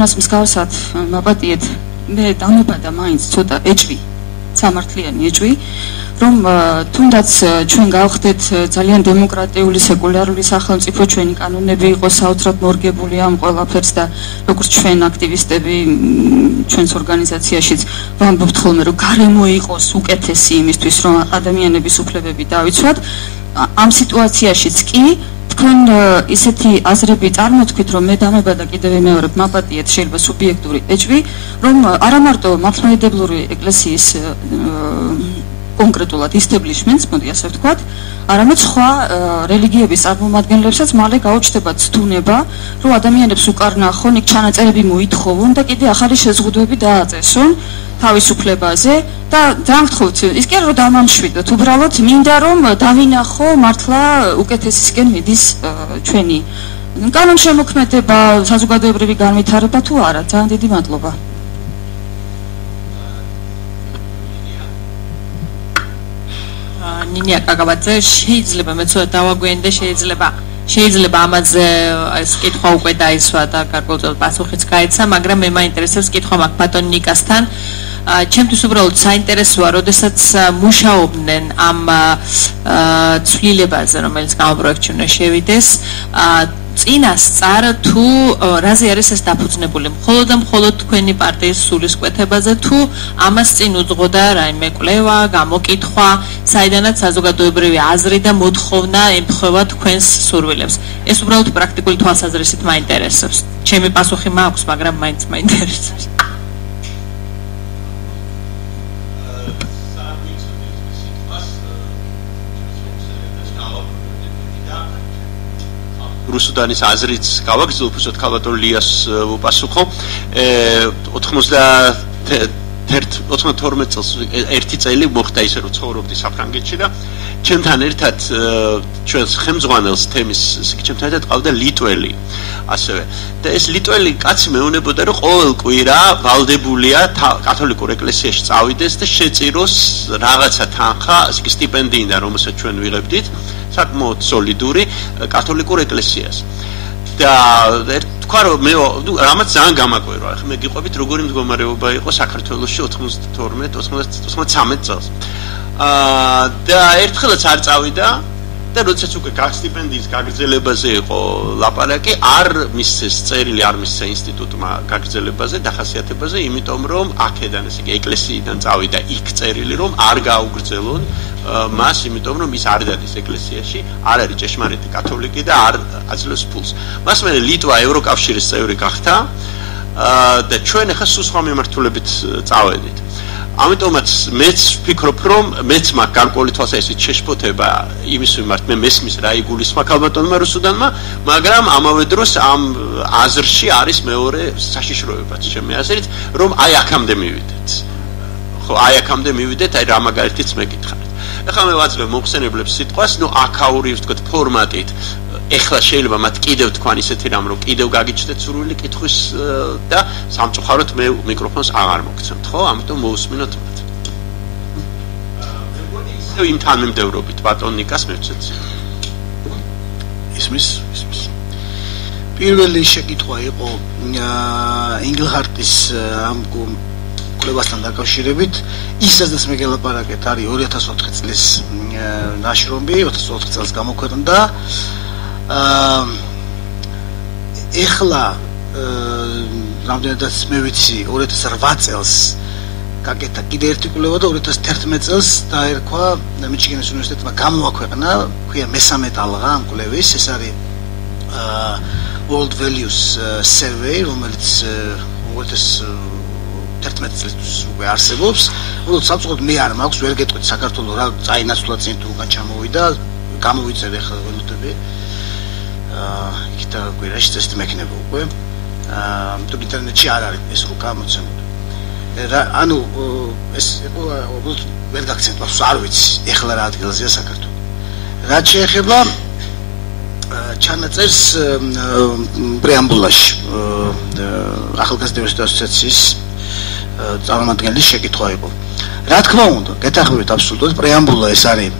მას მსგავსად მაპატიეთ მე დამებადა მაინც ცოტა ეჭვი, სამართლიანი ეჭვი, რომ თუნდაც ჩვენ გავხდეთ ძალიან დემოკრატიული სეკულარული სახელმწიფო, ჩვენი კანონები იყოს საოცრად მორგებული ამ ყველაფერს და როგორც ჩვენ აქტივისტები ჩვენს ორგანიზაციაშიც ვამბობთ ხოლმე, რომ გარემო იყოს უკეთესი იმისთვის, რომ ადამიანების უფლებები დავიცვათ. ამ სიტუაციაშიც კი თქვენ ისეთი აზრები წარმოთქვით, რომ მე დამებადა კიდევ ვიმეორებ მაპატიეთ შეიძლება სუბიექტური ეჭვი, რომ არა მარტო მართლმადიდებლური ეკლესიის კონკრეტულად establishments, მოდი ასე ვთქვათ, არამედ სხვა რელიგიების წარმომადგენლებსაც მალე გაუჩნდებათ ცდუნება, რომ ადამიანებს უკარნახონ, იქ ჩანაწერები მოითხოვონ და კიდე ახალი შეზღუდვები დააწესონ თავისუფლებაზე და დამხტოთ ის კი არა რომ დამამშვიდოთ, უბრალოდ მინდა რომ დავინახო მართლა უკეთესისკენ მიდის ჩვენი კანონშემოქმედება, საზოგადოებრივი განვითარება თუ არა. ძალიან დიდი მადლობა. ნინია კაკაბაძე, შეიძლება მე ცოტა დავაგვიანდე, შეიძლება ამაზე ეს კითხვა უკვე დაისვა და გარკვეულწილად პასუხიც გაეცა, მაგრამ მე მაინტერესებს კითხვა მაგ ბატონ ნიკასთან. ჩემთვის უბრალოდ საინტერესოა, როდესაც მუშაობდნენ ამ ცვლილებაზე, რომელიც გამოპროექტში უნდა შევიდეს, წინასწარ თუ რაზე არის ეს დაფუძნებული, მხოლოდ და მხოლოდ თქვენი პარტიის სულისკვეთებაზე, თუ ამას წინ უძღოდა რაიმე კვლევა, გამოკითხვა, საიდანაც საზოგადოებრივი აზრი და მოთხოვნა ემთხვევა თქვენს სურვილებს. ეს უბრალოდ პრაქტიკული თვალსაზრისით მაინტერესებს. ჩემი პასუხი მაქვს, მაგრამ მაინც მაინტერესებს. რუსუდანის აზრიც გავაგრძელო, უბრალოდ ქალბატონ ლიას უპასუხო. 92 წელს ერთი წელი მოხდა ისე რომ ცხოვრობდი საფრანგეთში და ჩემთან ერთად ჩვენს ხელმძღვანელს თემის ჩემთან ერთად ყავდა ლიტველი ასევე და ეს ლიტველი კაცი მეუბნებოდა რომ ყოველ კვირა ვალდებულია კათოლიკურ ეკლესიაში წავიდეს და შეწიროს რაღაცა თანხა, ისე სტიპენდია რომელსაც ჩვენ ვიღებდით საკმაოდ სოლიდური კათოლიკურ ეკლესიას და თქვა რომ მე რამაც ძალიან გამაკვირვა. ახლა მე გიყვებით როგორი მდგომარეობა იყო საქართველოში 92-93 წელს. და ერთხელაც არ წავიდა და როდესაც უკვე სტიპენდიის გაგრძელებაზე იყო ლაპარაკი, არ მისცეს წერილი, არ მისცა ინსტიტუტმა გაგრძელებაზე, დახასიათებაზე, იმიტომ რომ აქედან ესე იგი ეკლესიიდან წავიდა იქ წერილი, რომ არ გაუგრძელონ მას, იმიტომ რომ ის არ დადის ეკლესიაში, არ არის ჭეშმარიტი კათოლიკე და არ აძლევს ფულს. მას მე ლიტვა ევროკავშირის წევრი გახდა და ჩვენ ახლა სულ სხვა მიმართულებით წავედით. ამიტომაც მეც ვფიქრობ, რომ მეც მაგ გარკვეული თვალსაზრისით შეშფოთება იმის მიმართ, მე მესმის რა იგულისხმა ქალბატონმა რუსუდანმა, მაგრამ ამავე დროს ამ აზრში არის მეორე საშიშროებაც ჩემი აზრით, რომ აი აქამდე მივიდეთ. ხო, აი აქამდე მივიდეთ, აი რა მაგალითიც მეკითხავთ. ახლა მე ვაძლევ მოხსენებლებს სიტყვას, ნუ აქაური ვთქვათ ფორმატით. ეხლა შეიძლება მათ კიდევ თქვან ისეთი რამ, რომ კიდევ გაგიჩნდეთ სურვილი კითხვის და სამწუხაროდ მე მიკროფონს აღარ მოგცემთ, ხო? ამიტომ მოусმინოთ მათ. მე იმ თანმიმდევრობით ბატონ ნიკას მევცეთ. ისმის. პირველი შეკითხვა იყო ინგლჰარტის ამ კვლევასთან დაკავშირებით. ის სადაც მე გელაპარაკეთ არის 2004 წლის ნაშრომი, 2004 წელს გამოქვეყნდა. ეხლა რამდენადაც მე ვიცი 2008 წელს გაკეთა კიდე ერთი კვლევა და 2011 წელს დაერქვა მიჩიგანის უნივერსიტეტმა გამოაქვეყნა, ქვია მესამე ტალღა ამ კვლევის, ეს არის World Values Survey, რომელიც 2011 წელს უკვე არსებობს. უბრალოდ სამწუხაროდ მე არ მაქვს, ვერ გეტყვით საქართველოს რა წაინაცვლა წინ თუ უკან ჩამოვიდა, გამოვიწერე ახლა ველოდები. იქით კვირაში წესით მექნება უკვე. თუ ინტერნეტში არ არის ეს რო გამოცემული. ანუ ეს უბრალოდ ვერ გაგცემთ, არ ვიცი ეხლა რა ადგილზეა საქართველო. რაც შეეხება ჩანაწერს პრეამბულაში ახალგაზრდების ასოციაციის წარმომადგენლის შეკითხვა იყო. რა თქმა უნდა, გეთანხმებით აბსოლუტურად პრეამბულა ეს არის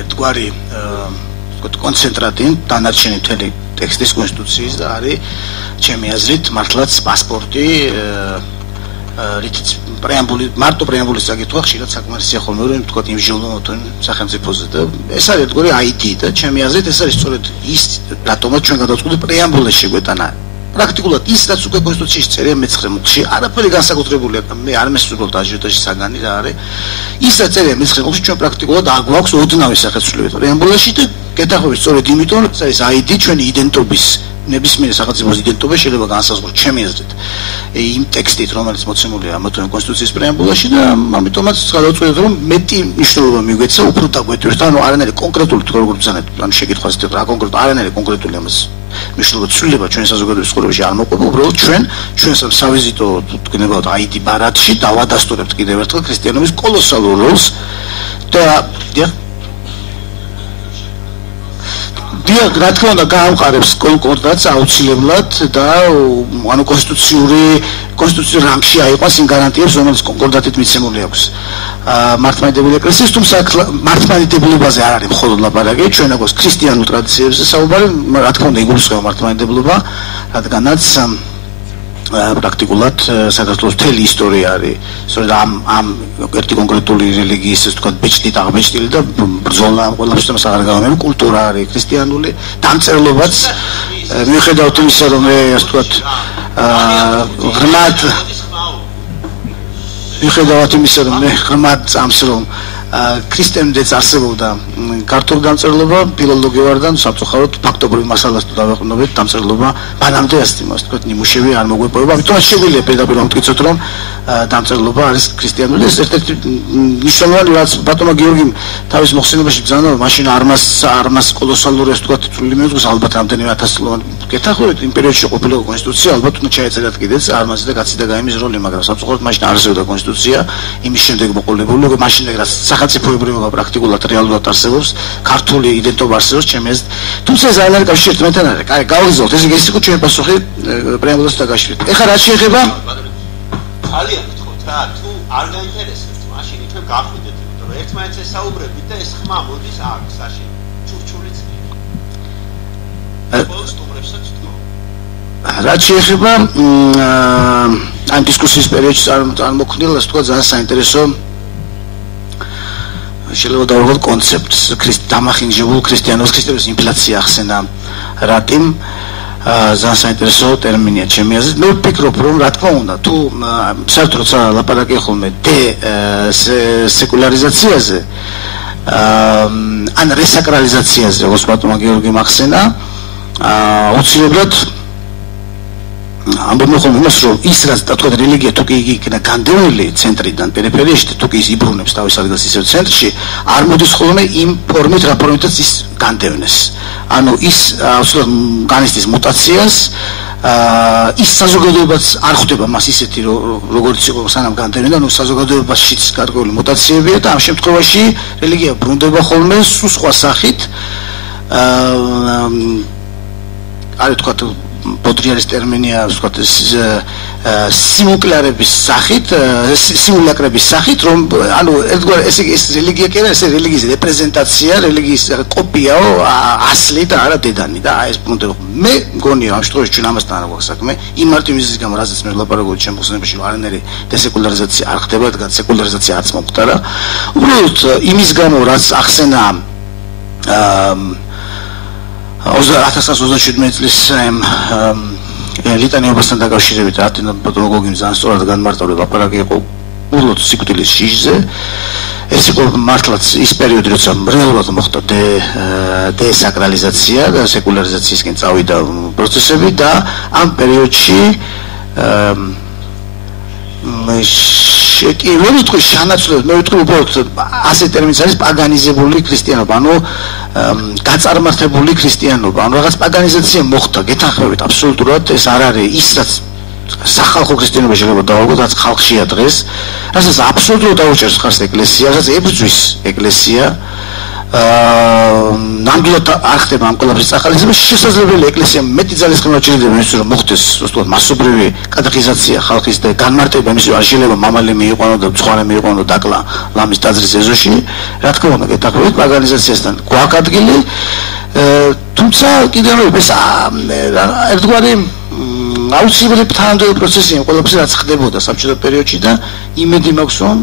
ერთგვარი კონცენტრატი დანარჩენი მთელი ტექსტის კონსტიტუციის და არის ჩემი აზრით მართლაც პასპორტი რითიც მარტო პრეამბულის საკითხვა ხშირად საკმარისია ხოლმე რომ თქვა იმჟოლო თუ სახელმწიფოზე და ეს არის ერთგვარი ID და ჩემი აზრით ეს არის სწორედ ის რატომაც ჩვენ გადავწყვიტეთ პრეამბულას შეგვეტანა პრაქტიკულად ის რაც უკვე კონსტიტუციაში წერია მე-9 მუხლში არაფერი განსაკუთრებულია მე არ მესწრებთ აჟიოტაჟის საგანი რა არის ის რაც წერია მე-9 მუხლში ჩვენ პრაქტიკულად აგვაქვს ოდნავი სახელმწიფოები პრეამბულაში და გეთახმებით სწორედ იმიტომ რომ ეს ID ჩვენი იდენტობის ნებისმიერ სახელმწიფოს იდენტობა შეიძლება განსაზღვროს ჩემი აზრით იმ ტექსტით რომელიც მოცემულია ამა თუ იმ კონსტიტუციის პრეამბულაში და ამიტომაც გადავწყვეტეთ რომ მეტი მნიშვნელობა მიგვეცა უფრო დაგვეტვირთ ანუ არანაირი კონკრეტული თუ როგორ ვზანეთ ანუ შეკითხვას თქო რა კონკრეტული არანაირი კონკრეტული ამას მნიშვნელობა ცვლილება ჩვენ საზოგადოების ცხოვრებაში არ მოყვება უბრალოდ ჩვენს სავიზიტო თქვენებად ID ბარათში დავადასტურებთ კიდევ ერთხელ ქრისტიანობის კოლოსალურ როლს და რა თქმა უნდა გაამყარებს კონკორდატს აუცილებლად და ანუ კონსტიტუციური რანგში აიყვანს იმ გარანტიებს რომელიც კონკორდატით მიცემული აქვს მართლმადიდებელი ეკლესიის თუმცა მართლმადიდებლობაზე არ არის მხოლოდ ლაპარაკი ჩვენ აქვს ქრისტიანულ ტრადიციებზე საუბარი რა თქმა უნდა იგულისხმება მართლმადიდებლობა რადგანაც პრაქტიკულად საქართველოს მთელი ისტორია არის სწორედ ამ ერთი კონკრეტული რელიგიის ასე ვთქვათ ბეჭდით აღბეჭდილი და ბრძოლა ამ ყველაფერს აღარ გავამები კულტურა არის ქრისტიანული დამწერლობაც მიუხედავად იმისა რომ ასე ვთქვათ ღრმად წამს რომ ქრისტიანობაც არსებობდა ქართულ დამწერლობა ფილოლოგია ვარ და სამწუხაროდ ფაქტობრივ მასალას თუ დავეყრდნობით დამწერლობა მანამდე ასტიმას თქვა ნიმუშები არ მოგვეპოვება ამიტომ შეგვიძლია პირდაპირ ვამტკიცოთ რომ დამწერლობა არის ქრისტიანული ეს ერთ-ერთი მნიშვნელოვანი რაც ბატონმა გიორგიმ თავის მოხსენებაში ბრძანა რომ მაშინ არმას კოლოსალური ასე ვთქვათ წვლილი მიუძღვის ალბათ რამდენიმე ათასწლოვანი გეთახმებით იმ პერიოდში ყოფილი კონსტიტუცია ალბათ უნდა ჩაეწერათ კიდეც არმაზი და გაციდა გაიმის როლი მაგრამ სამწუხაროდ მაშინ არ არსებობდა კონსტიტუცია იმის შემდეგ მოყოლებული მაშინ რაც სახელმწიფოებრიობა პრაქტიკულად რეალურად არსებობს ქართული იდენტობა არსებობს ჩემი აზრით თუმცა ეს არ არის კავშირი ერთმანეთთან არის კაი გავგზავნოთ ეს იყო ჩემი პასუხი პრეამბულას დაკავშირებით ეხლა რაც შეეხება ძალიან გთხოვთ რა თუ არ გაინტერესებთ მაშინ თქვენ გახვიდეთ იმიტომ რომ ერთმანეთს ესაუბრებით და ეს ხმა მოდის აქ საში ჩურჩულიც სტუმრებსაც თქო რაც შეეხება ამ დისკუსიის პერიოდში წარმოქმნილ ასე თქვა ძალიან საინტერესო შეიძლება დავუღოთ კონცეპტს დამახინჯებულ ქრისტიანობის ინფლაცია ახსენა რატიმ ძალიან საინტერესო ტერმინია ჩემი აზრით მე ვფიქრობ რომ რა თქმა უნდა თუ საერთოდ როცა ლაპარაკია ხოლმე სეკულარიზაციაზე ან რესაკრალიზაციაზე როგორც ბატონმა გიორგიმ ახსენა აუცილებლად ამბობენ ხოლმე იმას რომ ის რაც თქვა რელიგია თუ კი იქნა განდევნილი ცენტრიდან პერიფერიაში თუ კი ის იბრუნებს თავის ადგილს ისევ ცენტრში არ მოდის ხოლმე იმ ფორმით რა ფორმითაც ის განდევნეს ანუ ის აუცილებლად განიცდის მუტაციას ის საზოგადოებაც არ ხვდება მას ისეთი როგორც იყო სანამ განდევნდა ანუ საზოგადოებაშიც გარკვეული მუტაციებია და ამ შემთხვევაში რელიგია ბრუნდება ხოლმე სულ სხვა სახით არის თქვა ბოდრიარის ტერმინია ვთქვათ სიმუკლარების სახით რომ ანუ ერთგვარ ეს რელიგია კი არა ეს რელიგიის რეპრეზენტაცია რელიგიის კოპიაო ასლი და არა დედანი და ეს ბრუნდება მე მგონია ამ შემთხვევაში ჩვენ ამასთან არ გვაქვს საქმე იმ მარტივიზმის გამო რაზეც მე ლაპარაკობდი ჩემ ხსენებაში რომ არანაირი დესეკულარიზაცია არ ხდება რადგან სეკულარიზაცია არც მომხდარა უბრალოდ იმის გამო რაც ახსენა 1927 წლის ლიტანიობასთან დაკავშირებით ათინოგოგიმ ძალიან სწორად განმარტავდა ლაპარაკი იყო უბრალოდ სიკვდილის შიშზე ეს იყო მართლაც ის პერიოდი როცა რეალურად მოხდა დესაკრალიზაცია და სეკულარიზაციისკენ წავიდა პროცესები და ამ პერიოდში კი ვერ ვიტყვი შანაცვლად მე ვიტყვი უბრალოდ ასე ტერმინიც არის პაგანიზებული ქრისტიანობა ანუ გაწარმართებული ქრისტიანობა ანუ რაღაც პაგანიზაცია მოხდა გეთანხმებით აბსოლუტურად ეს არ არის ის რაც სახალხო ქრისტიანობა შეიძლება დავაგოთ რაც ხალხშია დღეს რასაც აბსოლუტურად დაუჭერს ხარს ეკლესია რასაც ებრძვის ეკლესია ნამდვილად არ ხდება ამ ყველაფრის ახალიზება შესაძლებელია ეკლესიამ მეტი ძალისხმევა ჩერდება იმისთვის რომ მოხდეს უბრალოდ მასობრივი კატეხიზაცია ხალხის და განმარტება იმის რომ არ შეიძლება მამალი მიიყვანო და მწვანე მიიყვანო დაკლა ლამის ტაძრის ეზოში რა თქმა უნდა გეთახმებით პაგანიზაციასთან გვაქვს ადგილი თუმცა კიდევ ეს ერთგვარი აუცილებელი თანამდებობი პროცესია ყველაფერს რაც ხდებოდა საბჭოთა პერიოდში და იმედი მაქვს რომ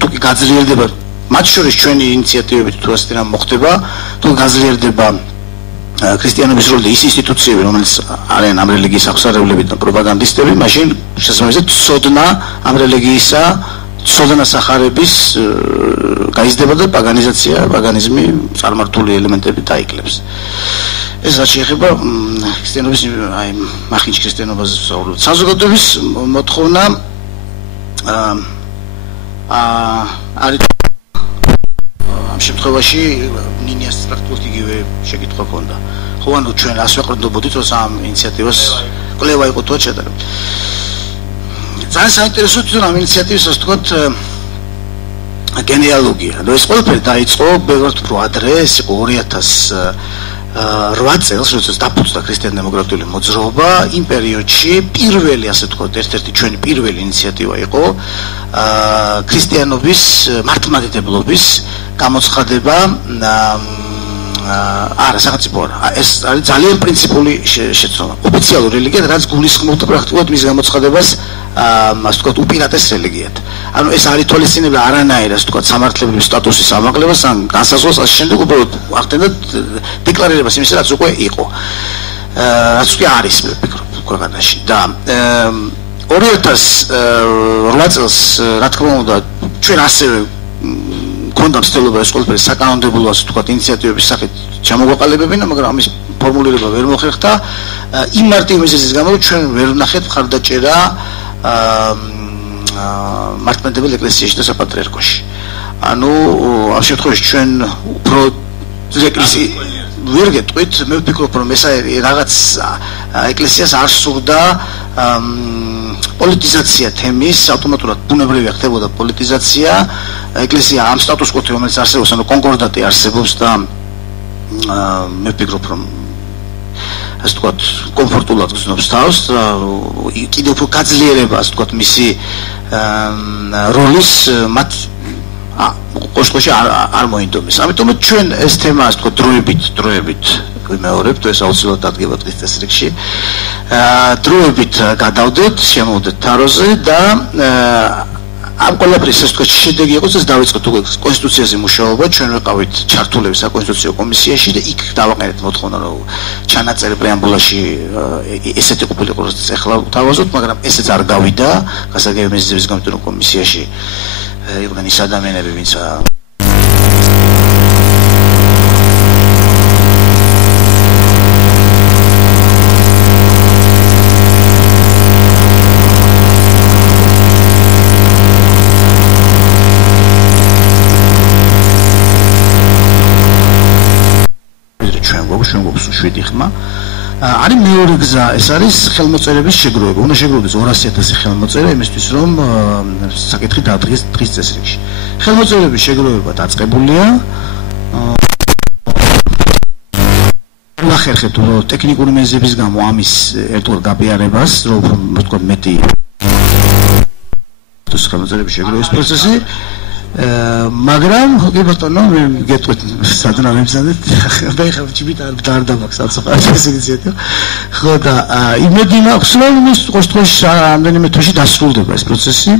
თუ კი გაძლიერდება მათ შორის ჩვენი ინიციატივებით თუ ასე რამ მოხდება თუ გაძლიერდება ქრისტიანობის როლი და ის ინსტიტუციები რომელიც არიან ამ რელიგიის აღსარებლები და პროპაგანდისტები მაშინ შესაბამისად ცოდნა ამ რელიგიისა ცოდნა სახარების გაიზრდება და პაგანიზმი წარმართული ელემენტები დაიკლებს ეს რაც შეეხება ქრისტიანობის აი მახინჯ ქრისტიანობაზე ვსაუბრობთ საზოგადოების მოთხოვნა არის ამ შემთხვევაში ნინიას პრაქტიკულად იგივე შეკითხვა ჰქონდა ხო ანუ ჩვენ რას ვეყრდნობოდით რომ ამ ინიციატივას კვლევა იყო თუ შედარებით ძალიან საინტერესო თვითონ ამ ინიციატივის ასე ვთქვათ გენეალოგია ანუ ეს ყველაფერი დაიწყო ბევრად უფრო ადრე ეს იყო 2008 წელს როდესაც დაფუძნდა ქრისტიან-დემოკრატიული მოძრაობა იმ პერიოდში პირველი ასე ვთქვათ ერთ-ერთი ჩვენი პირველი ინიციატივა იყო ქრისტიანობის მართლმადიდებლობის გამოცხადება არა სახელმწიფო არა ეს არის ძალიან პრინციპული შეცდომა ოფიციალური რელიგია რაც გულისხმობდა პრაქტიკულად მის გამოცხადებას ასე ვთქვათ უპირატეს რელიგიად ანუ ეს არ ითვალისწინებდა არანაირ ასე ვთქვათ სამართლებრივი სტატუსის ამაღლებას ან განსაზღვრას ასე შემდეგ უბრალოდ ახდენდა დეკლარირებას იმისა რაც უკვე იყო რაც უკვე არის ვფიქრობ ქვეყანაში და 2008 წელს რა თქმა უნდა ჩვენ ასევე ქონდა მცდელობა ეს ყველაფერი საკანონმდებლო ასე ვთქვათ ინიციატივების სახით ჩამოგვაყალიბებინა მაგრამ ამის ფორმულირება ვერ მოხერხდა იმ მარტივ მიზეზის გამო ჩვენ ვერ ვნახეთ მხარდაჭერა მართლმადიდებელ ეკლესიაში და საპატრიარქოში ანუ ამ შემთხვევაში ჩვენ უფრო ვერ გეტყვით მე ვფიქრობ რომ ეს რაღაც ეკლესიას არ სურდა პოლიტიზაცია თემის ავტომატურად ბუნებრივია ხდებოდა პოლიტიზაცია ეკლესია ამ სტატუს კვო რომელიც არსებობს ანუ კონკორდატი არსებობს და მე ვფიქრობ რომ ასე ვთქვათ კომფორტულად გრძნობს თავს კიდევ უფრო გაძლიერება ასე ვთქვათ მისი როლის მათ ყოშყოში არ მოინდომეს ამიტომ ჩვენ ეს თემა ასე ვთქვათ დროებით ვიმეორებთ ეს აუცილებლად დადგება დღის წესრიგში დროებით გადავდეთ შემოვდეთ თაროზე და ამ ყველაფრის ასე ვთქვათ შედეგი იყო ეს დავიწყოთ უკვე კონსტიტუციაზე მუშაობა ჩვენ ვიყავით ჩართულები საკონსტიტუციო კომისიაში და იქ დავაყენეთ მოთხოვნა რომ ჩანაწერი პრეამბულაში ესეთი ყოფილიყო როგორც ახლა თავაზობთ მაგრამ ესეც არ გავიდა გასაგები მიზეზების გამო რომ კომისიაში იყვნენ ის ადამიანები ვინც ჩვენ გვაქვს 7 ხმა არის მეორე გზა ეს არის ხელმოწერების შეგროვება უნდა შეგროვდეს 200,000 ხელმოწერა იმისთვის რომ საკითხი დაადგეს დღის წესრიგში ხელმოწერების შეგროვება დაწყებულია ნახერხეთ რომ ტექნიკური მიზეზების გამო ამის ერთგვარ გაპიარებას რომ ვთქვათ მეტი ხელმოწერების შეგროვების პროცესი მაგრამ კი ბატონო მე გეტყვით სადღაც მემზადეთ და ეხლა ჩიბით არ დამაქვს აცოყარეს ინიციატივა ხო და იმედი მაქვს რომ ის ყოველთვის რამდენიმე თვეში დასრულდება ეს პროცესი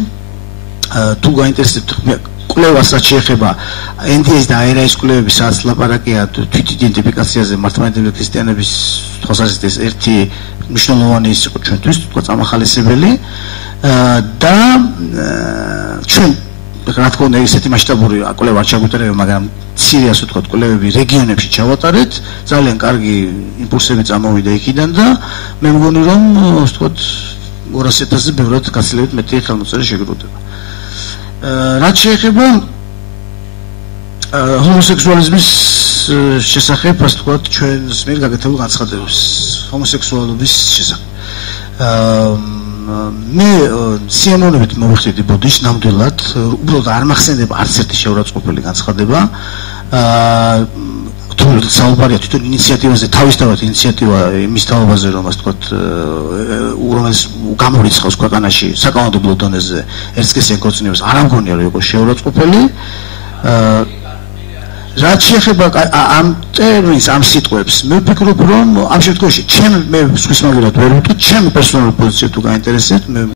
თუ გაინტერესებთ კვლევას რაც შეეხება NDS და ARA-ის კვლევები სადაც ლაპარაკია თვით იდენტიფიკაციაზე მართლმადიდებელი ქრისტიანების თვალსაზრისით ეს ერთი მნიშვნელოვანი ის იყო ჩვენთვის თქვა წამახალისებელი და ჩვენ რა თქმა უნდა ესეთი მასშტაბური კვლევა არ ჩაგვიტარებია მაგრამ მცირე ასე ვთქვათ კვლევები რეგიონებში ჩავატარეთ ძალიან კარგი იმპულსები წამოვიდა იქიდან და მე მგონი რომ ასე ვთქვათ 200,000-ზე ბევრად გაცილებით მეტი ხელმოწერა შეგროვდება რაც შეეხება ჰომოსექსუალიზმის შესახებ ასე ვთქვათ ჩვენს მიერ გაკეთებულ განცხადებებს ჰომოსექსუალობის შესახებ მე სიამოვნებით მოვიხდიდი ბოდიშ ნამდვილად უბრალოდ არ მახსენდება არც ერთი შეურაცხყოფელი განცხადება თუ საუბარია თვითონ ინიციატივაზე თავისთავად ინიციატივა იმის თაობაზე რომ ასე ვთქვათ რომელიც გამორიცხავს ქვეყანაში საკანონმდებლო დონეზე ერთსქესიან ქორწინებას არ ამგონია რომ იყოს შეურაცხყოფელი რაც შეეხება ამ ტერმინს, ამ სიტყვებს, მე ვფიქრობ, რომ ამ შემთხვევაში მე სხვის მაგალითად ვერ ვიტყვი, ჩემი პერსონალური პოზიცია თუ გაინტერესებთ, მე